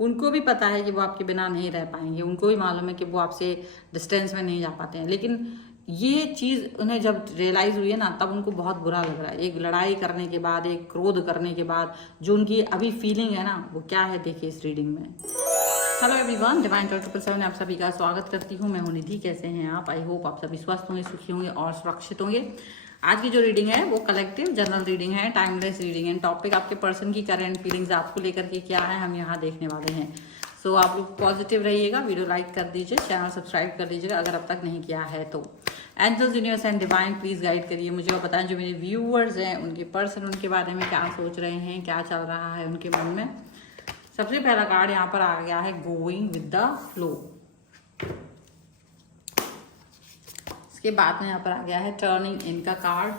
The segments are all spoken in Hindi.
उनको भी पता है कि वो आपके बिना नहीं रह पाएंगे, उनको भी मालूम है कि वो आपसे डिस्टेंस में नहीं जा पाते हैं, लेकिन ये चीज़ उन्हें जब रियलाइज़ हुई है ना, तब उनको बहुत बुरा लग रहा है। एक लड़ाई करने के बाद, एक क्रोध करने के बाद जो उनकी अभी फीलिंग है ना, वो क्या है देखिए इस रीडिंग में। हेलो एवरीवन, डिवाइन 777 में आप सभी का स्वागत करती हूँ। मैं हूँ निधि। कैसे हैं आप? आई होप आप सभी स्वस्थ होंगे, सुखी होंगे और सुरक्षित होंगे। आज की जो रीडिंग है वो कलेक्टिव जनरल रीडिंग है, टाइमलेस रीडिंग है। टॉपिक आपके पर्सन की करंट फीलिंग्स आपको लेकर के क्या है, हम यहाँ देखने वाले हैं। सो आप लोग पॉजिटिव रहिएगा, वीडियो लाइक कर दीजिए, चैनल सब्सक्राइब कर दीजिएगा अगर अब तक नहीं किया है तो। Angels, universe and divine please guide करिए मुझे और बताएं जो मेरे व्यूअर्स हैं उनके पर्सन उनके बारे में क्या सोच रहे हैं, क्या चल रहा है उनके मन में। सबसे पहला कार्ड यहाँ पर आ गया है गोइंग विद द फ्लो। इसके बाद में यहाँ पर आ गया है टर्निंग इन का कार्ड।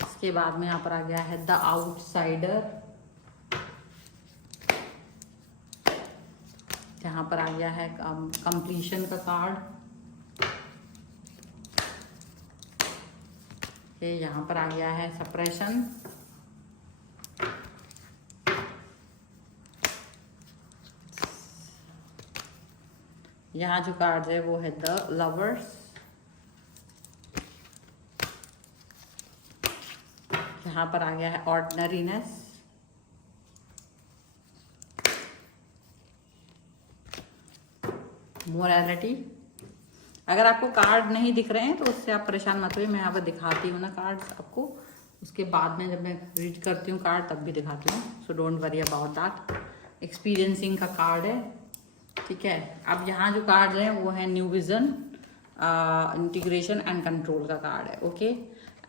इसके बाद में यहाँ पर आ गया है द आउटसाइडर। यहाँ पर आ गया है कंप्लीशन का कार्ड। यहाँ पर आ गया है सप्रेशन। यहाँ जो कार्ड है वो है द लवर्स। यहाँ पर आ गया है ऑर्डिनरीनेस। मोरालिटी। अगर आपको कार्ड नहीं दिख रहे हैं तो उससे आप परेशान मत होइए, मैं यहाँ पर दिखाती हूँ ना कार्ड्स आपको, उसके बाद में जब मैं रीड करती हूँ कार्ड तब भी दिखाती हूँ। So don't worry about that. Experiencing का कार्ड है, ठीक है। अब यहाँ जो कार्ड है वो है new vision, integration and control का कार्ड है, ओके।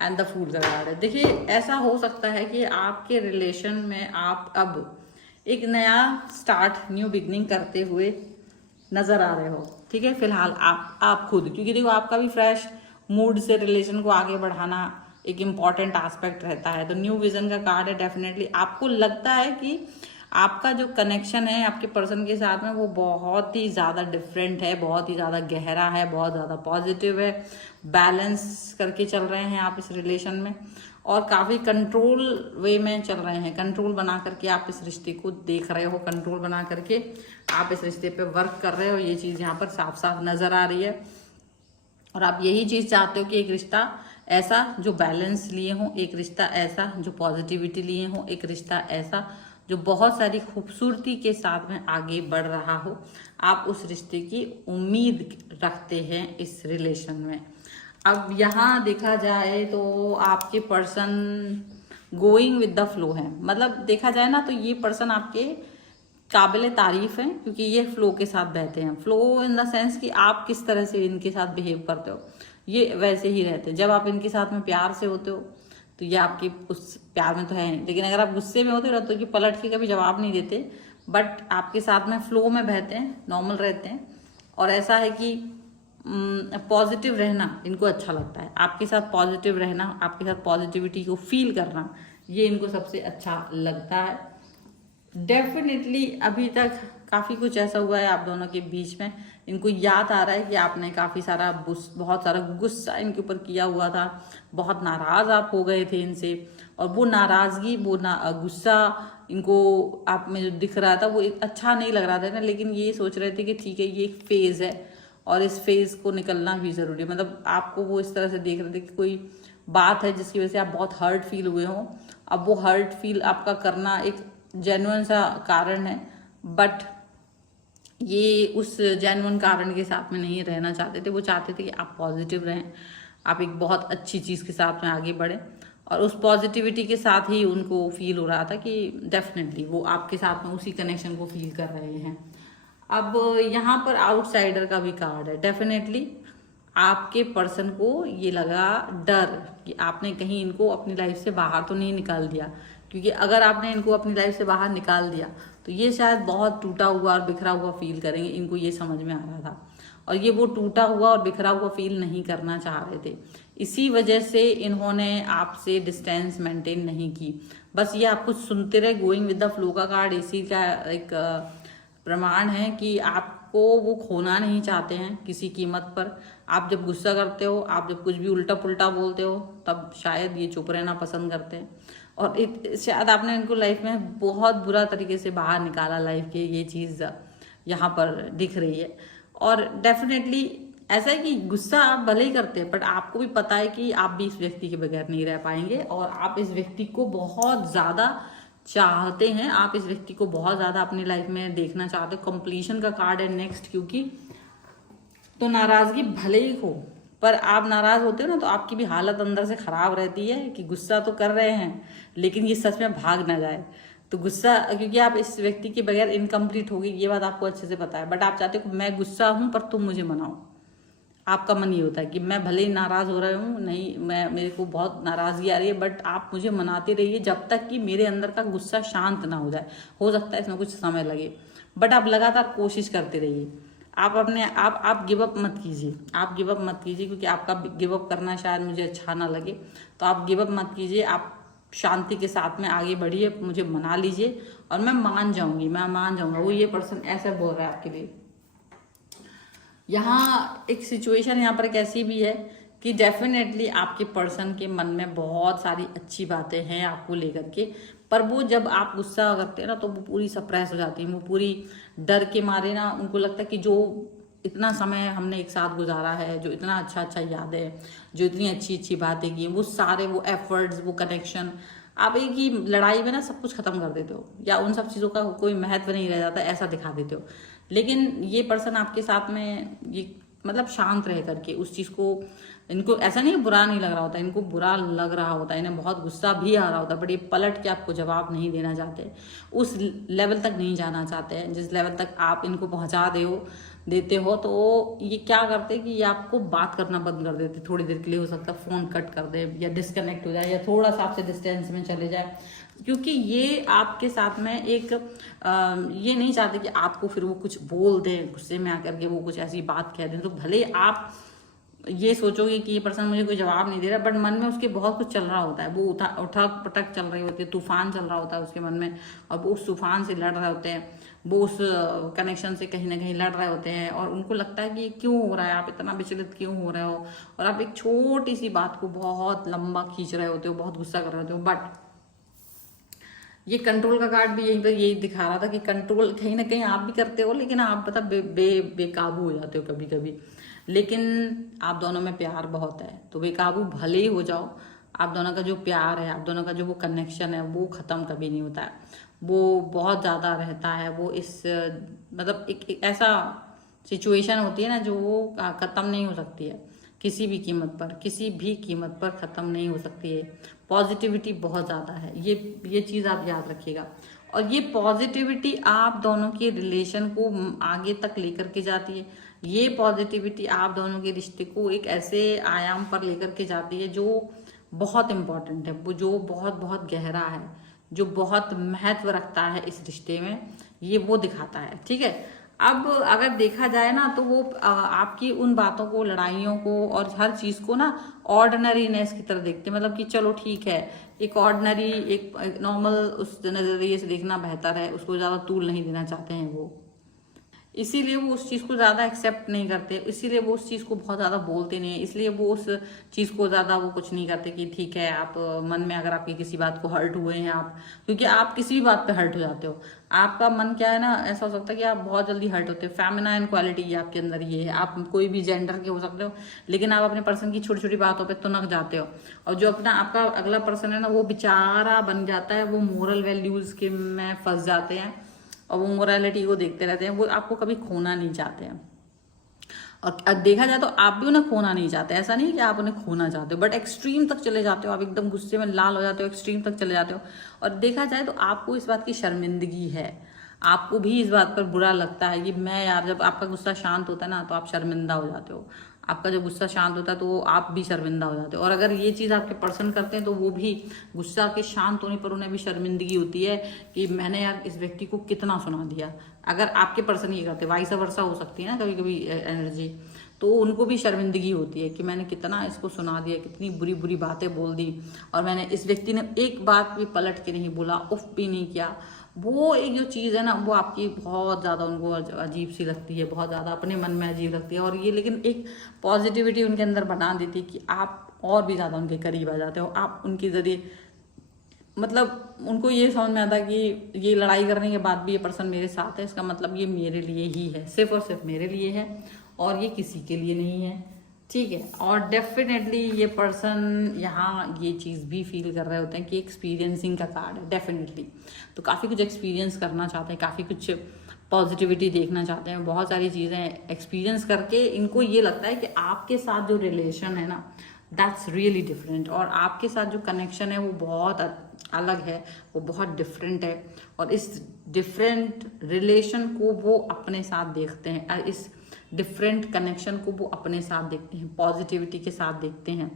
एंड द फूल का कार्ड है। देखिए ऐसा हो सकता है कि आपके रिलेशन में आप अब एक नया स्टार्ट, न्यू बिगनिंग करते हुए नजर आ रहे हो, ठीक है। फिलहाल आप खुद, क्योंकि देखो आपका भी फ्रेश मूड से रिलेशन को आगे बढ़ाना एक इम्पॉर्टेंट एस्पेक्ट रहता है। तो न्यू विजन का कार्ड है। डेफिनेटली आपको लगता है कि आपका जो कनेक्शन है आपके पर्सन के साथ में वो बहुत ही ज़्यादा डिफरेंट है, बहुत ही ज़्यादा गहरा है, बहुत ज़्यादा पॉजिटिव है। बैलेंस करके चल रहे हैं आप इस रिलेशन में और काफ़ी कंट्रोल वे में चल रहे हैं। कंट्रोल बना करके आप इस रिश्ते को देख रहे हो, कंट्रोल बना करके आप इस रिश्ते पे वर्क कर रहे हो। ये चीज़ यहाँ पर साफ साफ नज़र आ रही है और आप यही चीज़ चाहते हो कि एक रिश्ता ऐसा जो बैलेंस लिए हो, एक रिश्ता ऐसा जो पॉजिटिविटी लिए हो, एक रिश्ता ऐसा जो बहुत सारी खूबसूरती के साथ में आगे बढ़ रहा हो। आप उस रिश्ते की उम्मीद रखते हैं इस रिलेशन में। अब यहाँ देखा जाए तो आपके person going with the flow है, मतलब देखा जाए ना तो ये पर्सन आपके काबिल तारीफ है क्योंकि ये फ्लो के साथ बहते हैं। फ्लो इन द सेंस कि आप किस तरह से इनके साथ बिहेव करते हो ये वैसे ही रहते हैं। जब आप इनके साथ में प्यार से होते हो तो ये आपकी उस प्यार में तो है नहीं, लेकिन अगर आप गुस्से में होते हो तो कि पलट के कभी जवाब नहीं देते, बट आपके साथ में फ्लो में बहते हैं, नॉर्मल रहते हैं। और ऐसा है कि पॉजिटिव रहना इनको अच्छा लगता है, आपके साथ पॉजिटिव रहना, आपके साथ पॉजिटिविटी को फील करना ये इनको सबसे अच्छा लगता है। डेफिनेटली अभी तक काफ़ी कुछ ऐसा हुआ है आप दोनों के बीच में। इनको याद आ रहा है कि आपने काफ़ी सारा बहुत सारा गुस्सा इनके ऊपर किया हुआ था, बहुत नाराज़ आप हो गए थे इनसे, और वो नाराज़गी, वो गुस्सा इनको आप में जो दिख रहा था वो अच्छा नहीं लग रहा था ना, लेकिन ये सोच रहे थे कि ठीक है ये एक फेज़ है और इस फेज़ को निकलना भी ज़रूरी है। मतलब आपको वो इस तरह से देख रहे थे कि कोई बात है जिसकी वजह से आप बहुत हर्ट फील हुए हों। अब वो हर्ट फील आपका करना एक जेन्युइन सा कारण है, बट ये उस जेन्युइन कारण के साथ में नहीं रहना चाहते थे। वो चाहते थे कि आप पॉजिटिव रहें, आप एक बहुत अच्छी चीज़ के साथ में आगे बढ़ें, और उस पॉजिटिविटी के साथ ही उनको फील हो रहा था कि डेफिनेटली वो आपके साथ में उसी कनेक्शन को फील कर रहे हैं। अब यहाँ पर आउटसाइडर का भी कार्ड है। डेफिनेटली आपके पर्सन को ये लगा डर कि आपने कहीं इनको अपनी लाइफ से बाहर तो नहीं निकाल दिया, क्योंकि अगर आपने इनको अपनी लाइफ से बाहर निकाल दिया तो ये शायद बहुत टूटा हुआ और बिखरा हुआ फील करेंगे। इनको ये समझ में आ रहा था और ये वो टूटा हुआ और बिखरा हुआ फील नहीं करना चाह रहे थे। इसी वजह से इन्होंने आपसे डिस्टेंस मेंटेन नहीं की। बस ये आप कुछ सुनते रहे। गोइंग विद द फ्लो का कार्ड इसी का एक प्रमाण है कि आपको वो खोना नहीं चाहते हैं किसी कीमत पर। आप जब गुस्सा करते हो, आप जब कुछ भी उल्टा पुल्टा बोलते हो, तब शायद ये चुप रहना पसंद करते हैं। और शायद आपने इनको लाइफ में बहुत बुरा तरीके से बाहर निकाला लाइफ के, ये चीज़ यहाँ पर दिख रही है। और डेफिनेटली ऐसा है कि गुस्सा आप भले ही करते हैं, बट आपको भी पता है कि आप भी इस व्यक्ति के बगैर नहीं रह पाएंगे, और आप इस व्यक्ति को बहुत ज़्यादा चाहते हैं, आप इस व्यक्ति को बहुत ज़्यादा अपनी लाइफ में देखना चाहते हो। कंप्लीशन का कार्ड है नेक्स्ट, क्योंकि तो नाराज़गी भले ही हो, पर आप नाराज़ होते हो ना तो आपकी भी हालत अंदर से ख़राब रहती है कि गुस्सा तो कर रहे हैं लेकिन ये सच में भाग ना जाए। तो गुस्सा, क्योंकि आप इस व्यक्ति के बगैर इनकम्प्लीट होगी, ये बात आपको अच्छे से पता है, बट आप चाहते हो मैं गुस्सा हूँ पर तुम मुझे मनाओ। आपका मन ये होता है कि मैं भले ही नाराज़ हो रहा हूँ, नहीं मैं मेरे को बहुत नाराज़गी आ रही है, बट आप मुझे मनाते रहिए जब तक कि मेरे अंदर का गुस्सा शांत ना हो जाए। हो सकता है इसमें कुछ समय लगे, बट आप लगातार कोशिश करते रहिए। आप गिव अप मत कीजिए, आप गिव अप मत कीजिए, क्योंकि आपका गिव अप करना शायद मुझे अच्छा ना लगे। तो आप गिव अप मत कीजिए, आप शांति के साथ में आगे बढ़िए, मुझे मना लीजिए और मैं मान जाऊंगी, मैं मान जाऊंगा। वो ये पर्सन ऐसा बोल रहा है आपके लिए। यहाँ एक सिचुएशन यहाँ पर कैसी भी है कि डेफिनेटली आपके पर्सन के मन में बहुत सारी अच्छी बातें हैं आपको लेकर के, पर वो जब आप गुस्सा करते हैं ना तो वो पूरी सप्रेस हो जाती है, वो पूरी डर के मारे ना, उनको लगता है कि जो इतना समय हमने एक साथ गुजारा है, जो इतना अच्छा अच्छा याद है, जो इतनी अच्छी अच्छी बातें की, वो सारे वो एफर्ट्स, वो कनेक्शन, आप एक ही लड़ाई में ना सब कुछ खत्म कर देते हो, या उन सब चीज़ों का कोई महत्व नहीं रह जाता, ऐसा दिखा देते हो। लेकिन ये पर्सन आपके साथ में ये मतलब शांत रह करके उस चीज़ को, इनको ऐसा नहीं बुरा नहीं लग रहा होता, इनको बुरा लग रहा होता है, इन्हें बहुत गुस्सा भी आ रहा होता है, बट ये पलट के आपको जवाब नहीं देना चाहते, उस लेवल तक नहीं जाना चाहते हैं जिस लेवल तक आप इनको पहुंचा देते हो। तो ये क्या करते हैं कि ये आपको बात करना बंद कर देते, थोड़ी देर के लिए हो सकता है फ़ोन कट कर दे या डिस्कनेक्ट हो जाए या थोड़ा सा आपसे डिस्टेंस में चले जाए, क्योंकि ये आपके साथ में एक ये नहीं चाहते कि आपको फिर वो कुछ बोल दें, गुस्से में आकर के वो कुछ ऐसी बात कह दें। तो भले आप ये सोचोगे कि ये पर्सन मुझे कोई जवाब नहीं दे रहा, बट मन में उसके बहुत कुछ चल रहा होता है, वो उठक पटक चल रही होती है, तूफान चल रहा होता है उसके मन में, और वो उस तूफान से लड़ रहे होते हैं, वो उस कनेक्शन से कहीं ना कहीं लड़ रहे होते हैं, और उनको लगता है कि क्यों हो रहा है, आप इतना विचलित क्यों हो रहे हो, और आप एक छोटी सी बात को बहुत लंबा खींच रहे होते हो, बहुत गुस्सा कर रहे होते हो। बट ये कंट्रोल का कार्ड भी यहीं पर यही दिखा रहा था कि कंट्रोल कहीं ना कहीं आप भी करते हो, लेकिन आप पता बेकाबू हो जाते हो कभी कभी। लेकिन आप दोनों में प्यार बहुत है, तो बेकाबू भले ही हो जाओ, आप दोनों का जो प्यार है, आप दोनों का जो वो कनेक्शन है, वो ख़त्म कभी नहीं होता है, वो बहुत ज़्यादा रहता है। वो इस मतलब एक ऐसा सिचुएशन होती है ना जो ख़त्म नहीं हो सकती है किसी भी कीमत पर, किसी भी कीमत पर ख़त्म नहीं हो सकती है। पॉजिटिविटी बहुत ज़्यादा है, ये चीज़ आप याद रखिएगा। और ये पॉजिटिविटी आप दोनों के रिलेशन को आगे तक लेकर के जाती है। ये पॉजिटिविटी आप दोनों के रिश्ते को एक ऐसे आयाम पर लेकर के जाती है जो बहुत इम्पोर्टेंट है, वो जो बहुत बहुत गहरा है, जो बहुत महत्व रखता है इस रिश्ते में, ये वो दिखाता है। ठीक है, अब अगर देखा जाए ना तो वो आपकी उन बातों को, लड़ाइयों को और हर चीज़ को ना ऑर्डिनरीनेस की तरह देखते हैं, मतलब कि चलो ठीक है, एक ऑर्डिनरी, एक नॉर्मल उस नज़रिए से देखना बेहतर है, उसको ज़्यादा तूल नहीं देना चाहते हैं वो, इसीलिए वो उस चीज़ को ज़्यादा एक्सेप्ट नहीं करते, इसीलिए वो उस चीज़ को बहुत ज़्यादा बोलते नहीं है, इसलिए वो उस चीज़ को ज़्यादा वो कुछ नहीं करते कि ठीक है, आप मन में अगर आपकी किसी बात को हर्ट हुए हैं आप, क्योंकि आप किसी भी बात पे हर्ट हो जाते हो, आपका मन क्या है ना, ऐसा हो सकता है कि आप बहुत जल्दी हर्ट होते हो। फेमिनाइन क्वालिटी ये आपके अंदर ये है, आप कोई भी जेंडर के हो सकते हो, लेकिन आप अपने पर्सन की छोटी छोटी बातों पर तुनक जाते हो, और जो अपना आपका अगला पर्सन है ना, वो बेचारा बन जाता है, वो मोरल वैल्यूज़ के में फंस जाते हैं और वो मोरालिटी को देखते रहते हैं, वो आपको कभी खोना नहीं चाहते हैं। और देखा जाए तो आप भी उन्हें खोना नहीं चाहते, ऐसा नहीं कि आप उन्हें खोना चाहते हो, बट एक्सट्रीम तक चले जाते हो, आप एकदम गुस्से में लाल हो जाते हो, एक्सट्रीम तक चले जाते हो। और देखा जाए तो आपको इस बात की शर्मिंदगी है, आपको भी इस बात पर बुरा लगता है कि मैं यार, जब आपका गुस्सा शांत होता है ना तो आप शर्मिंदा हो जाते हो, आपका जब गुस्सा शांत होता है तो आप भी शर्मिंदा हो जाते हो। और अगर ये चीज़ आपके पर्सन करते हैं तो वो भी गुस्सा के शांत होने पर उन्हें भी शर्मिंदगी होती है कि मैंने यार इस व्यक्ति को कितना सुना दिया। अगर आपके पर्सन ये करते, वाइस वर्सा हो सकती है ना कभी कभी एनर्जी, तो उनको भी शर्मिंदगी होती है कि मैंने कितना इसको सुना दिया, कितनी बुरी बुरी बातें बोल दी, और मैंने इस व्यक्ति ने एक बात भी पलट के नहीं बोला, उफ भी नहीं किया। वो एक जो चीज़ है ना, वो आपकी बहुत ज़्यादा उनको अजीब सी लगती है, बहुत ज़्यादा अपने मन में अजीब लगती है, और ये लेकिन एक पॉजिटिविटी उनके अंदर बना देती है कि आप और भी ज़्यादा उनके करीब आ जाते हो, आप उनके ज़रिए मतलब उनको ये समझ में आता कि ये लड़ाई करने के बाद भी ये पर्सन मेरे साथ है, इसका मतलब ये मेरे लिए ही है, सिर्फ और सिर्फ मेरे लिए है और ये किसी के लिए नहीं है, ठीक है। और डेफिनेटली ये पर्सन यहाँ ये चीज़ भी फील कर रहे होते हैं कि एक्सपीरियंसिंग का कार्ड है डेफिनेटली, तो काफ़ी कुछ एक्सपीरियंस करना चाहते हैं, काफ़ी कुछ पॉजिटिविटी देखना चाहते हैं, बहुत सारी चीज़ें एक्सपीरियंस करके इनको ये लगता है कि आपके साथ जो रिलेशन है ना दैट्स रियली डिफरेंट, और आपके साथ जो कनेक्शन है वो बहुत अलग है, वो बहुत डिफरेंट है, और इस डिफरेंट रिलेशन को वो अपने साथ देखते हैं, इस डिफरेंट कनेक्शन को वो अपने साथ देखते हैं, पॉजिटिविटी के साथ देखते हैं,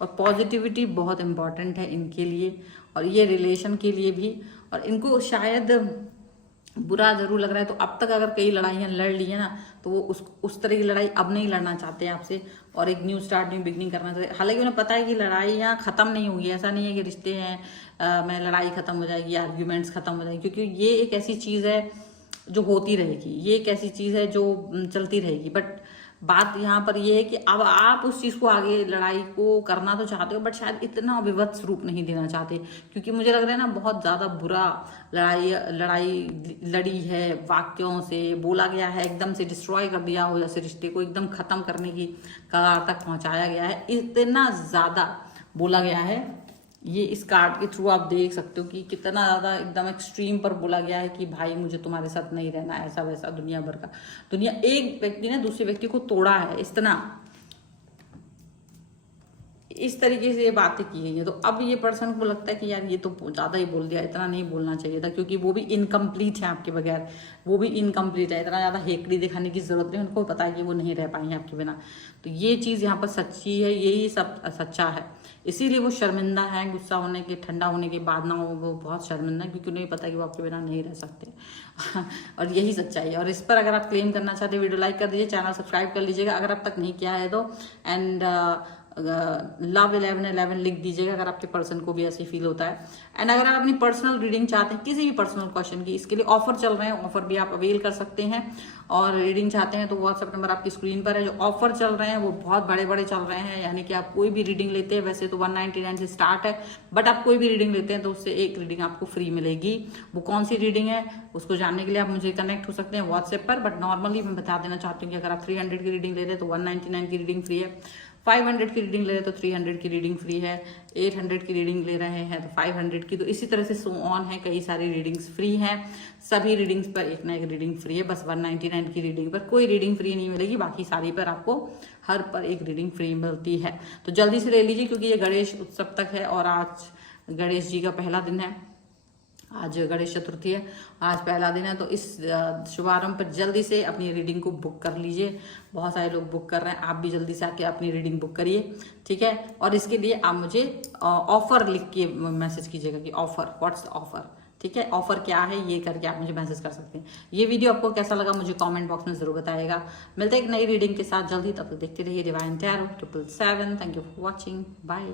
और पॉजिटिविटी बहुत इम्पॉर्टेंट है इनके लिए और ये रिलेशन के लिए भी। और इनको शायद बुरा जरूर लग रहा है, तो अब तक अगर कई लड़ाइयाँ लड़ ली है ना तो वो उस तरह की लड़ाई अब नहीं लड़ना चाहते हैं आपसे, और एक न्यू स्टार्ट, न्यू बिगनिंग करना चाहते हैं। हालांकि उन्हें पता है कि लड़ाइयाँ खत्म नहीं होगी, ऐसा नहीं है कि रिश्ते हैं में लड़ाई खत्म हो जाएगी, आर्ग्यूमेंट्स खत्म हो जाएगी, क्योंकि ये एक ऐसी चीज़ है जो होती रहेगी, ये एक ऐसी चीज़ है जो चलती रहेगी। बट बात यहाँ पर ये है कि अब आप उस चीज़ को आगे लड़ाई को करना तो चाहते हो, बट शायद इतना विवत्स रूप नहीं देना चाहते, क्योंकि मुझे लग रहा है ना बहुत ज़्यादा बुरा लड़ाई लड़ी है, वाक्यों से बोला गया है, एकदम से डिस्ट्रॉय कर दिया हो, जैसे रिश्ते को एकदम ख़त्म करने की कगार तक पहुँचाया गया है, इतना ज़्यादा बोला गया है। ये इस कार्ड के थ्रू आप देख सकते हो कि कितना ज़्यादा एकदम एक्सट्रीम पर बोला गया है कि भाई मुझे तुम्हारे साथ नहीं रहना, ऐसा वैसा, दुनिया भर का, दुनिया एक व्यक्ति ने दूसरे व्यक्ति को तोड़ा है, इस तरीके से ये बातें की गई है। तो अब ये पर्सन को लगता है कि यार ये तो ज़्यादा ही बोल दिया, इतना नहीं बोलना चाहिए था, क्योंकि वो भी इनकम्प्लीट है आपके बगैर, वो भी इनकम्प्लीट है, इतना ज़्यादा हेकड़ी दिखाने की जरूरत नहीं, उनको पता है कि वो नहीं रह पाएंगे आपके बिना। तो ये चीज़ यहाँ पर सच्ची है, यही सब सच्चा है, इसीलिए वो शर्मिंदा है, गुस्सा होने के, ठंडा होने के बाद ना वो बहुत शर्मिंदा है, क्योंकि उन्हें पता है कि वो आपके बिना नहीं रह सकते और यही सच्चाई है। और इस पर अगर आप क्लेम करना चाहते हैं, वीडियो लाइक कर दीजिए, चैनल सब्सक्राइब कर लीजिएगा अगर अब तक नहीं किया है तो, एंड लव 1111 लिख दीजिएगा अगर आपके पर्सन को भी ऐसे फील होता है। एंड अगर आप अपनी पर्सनल रीडिंग चाहते हैं किसी भी पर्सनल क्वेश्चन की, इसके लिए ऑफर चल रहे हैं, ऑफर भी आप अवेल कर सकते हैं, और रीडिंग चाहते हैं तो व्हाट्सएप नंबर आपकी स्क्रीन पर है। जो ऑफर चल रहे हैं वो बहुत बड़े बड़े चल रहे हैं, यानी कि आप कोई भी रीडिंग लेते हैं, वैसे तो 199 से स्टार्ट है, बट आप कोई भी रीडिंग लेते हैं तो उससे एक रीडिंग आपको फ्री मिलेगी। वो कौन सी रीडिंग है उसको जानने के लिए आप मुझे कनेक्ट हो सकते हैं व्हाट्सएप पर, बट नॉर्मली मैं बता देना चाहती हूँ कि अगर आप 300 की रीडिंग ले रहे हैं तो 199 की रीडिंग फ्री है, 500 की रीडिंग ले रहे हैं तो 300 की रीडिंग फ्री है, 800 की रीडिंग ले रहे हैं तो 500 की, तो इसी तरह से सो ऑन है, कई सारी रीडिंग्स फ्री हैं, सभी रीडिंग्स पर एक ना एक रीडिंग फ्री है। बस 199 की रीडिंग पर कोई रीडिंग फ्री नहीं मिलेगी, बाकी सारी पर आपको हर पर एक रीडिंग फ्री मिलती है। तो जल्दी से ले लीजिए, क्योंकि ये गणेश उत्सव तक है और आज गणेश जी का पहला दिन है, आज गणेश चतुर्थी है, आज पहला दिन है, तो इस शुभारंभ पर जल्दी से अपनी रीडिंग को बुक कर लीजिए। बहुत सारे लोग बुक कर रहे हैं, आप भी जल्दी से आके अपनी रीडिंग बुक करिए, ठीक है। और इसके लिए आप मुझे ऑफर लिख के मैसेज कीजिएगा कि ऑफर, व्हाट्स ऑफर, ठीक है, ऑफर क्या है, ये करके आप मुझे मैसेज कर सकते हैं। ये वीडियो आपको कैसा लगा मुझे कमेंट बॉक्स में जरूर बताइएगा। मिलते हैं एक नई रीडिंग के साथ जल्दी, तब तक देखते रहिए divine tarot 777। Thank you for watching, bye.